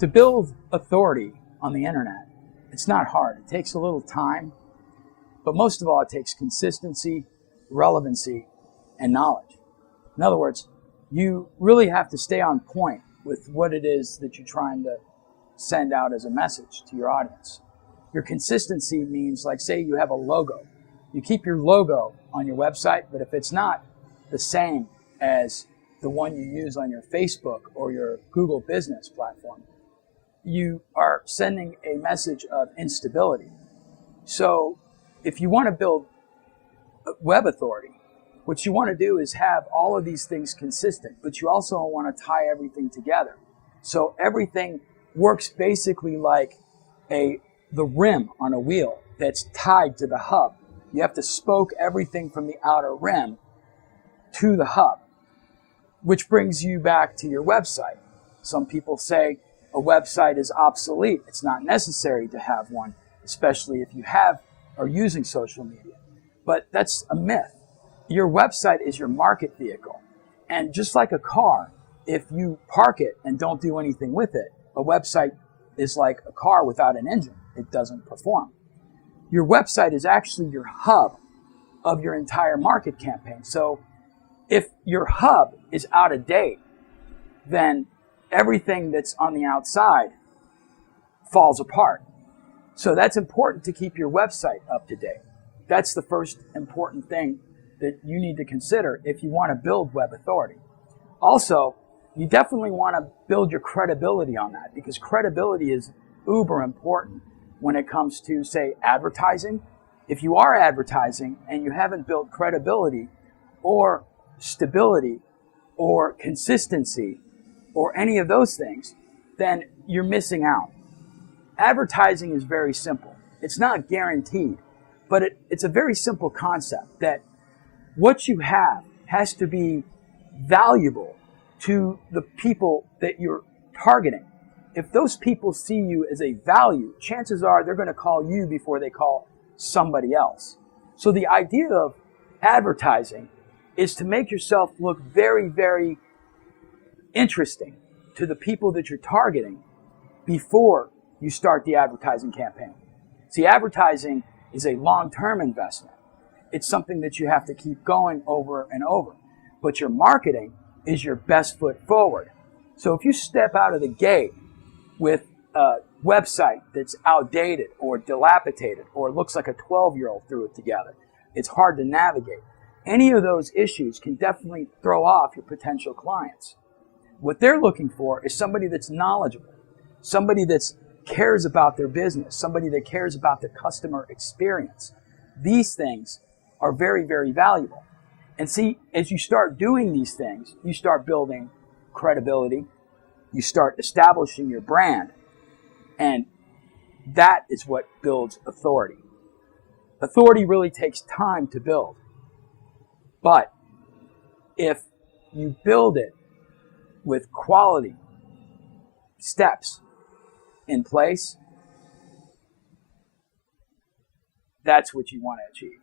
To build authority on the internet, it's not hard. It takes a little time, but most of all, it takes consistency, relevancy, and knowledge. In other words, you really have to stay on point with what it is that you're trying to send out as a message to your audience. Your consistency means, like, say you have a logo. You keep your logo on your website, but if it's not the same as the one you use on your Facebook or your Google business platform, you are sending a message of instability. So if you want to build web authority, what you want to do is have all of these things consistent, but you also want to tie everything together. So everything works basically like the rim on a wheel that's tied to the hub. You have to spoke everything from the outer rim to the hub, which brings you back to your website. Some people say a website is obsolete. It's not necessary to have one, especially if you are using social media. But that's a myth. Your website is your market vehicle. And just like a car, if you park it and don't do anything with it, a website is like a car without an engine. It doesn't perform. Your website is actually your hub of your entire market campaign. So if your hub is out of date, then everything that's on the outside falls apart. So that's important to keep your website up to date. That's the first important thing that you need to consider if you want to build web authority. Also, you definitely want to build your credibility on that, because credibility is uber important when it comes to, say, advertising. If you are advertising and you haven't built credibility or stability or consistency or any of those things, then you're missing out. Advertising is very simple. It's not guaranteed, but it's a very simple concept that what you have has to be valuable to the people that you're targeting. If those people see you as a value, chances are they're going to call you before they call somebody else. So the idea of advertising is to make yourself look very, very interesting to the people that you're targeting before you start the advertising campaign. See, advertising is a long-term investment. It's something that you have to keep going over and over. But your marketing is your best foot forward. So if you step out of the gate with a website that's outdated or dilapidated or looks like a 12-year-old threw it together, it's hard to navigate. Any of those issues can definitely throw off your potential clients. What they're looking for is somebody that's knowledgeable, somebody that cares about their business, somebody that cares about the customer experience. These things are very, very valuable. And see, as you start doing these things, you start building credibility, you start establishing your brand, and that is what builds authority. Authority really takes time to build. But if you build it with quality steps in place, that's what you want to achieve.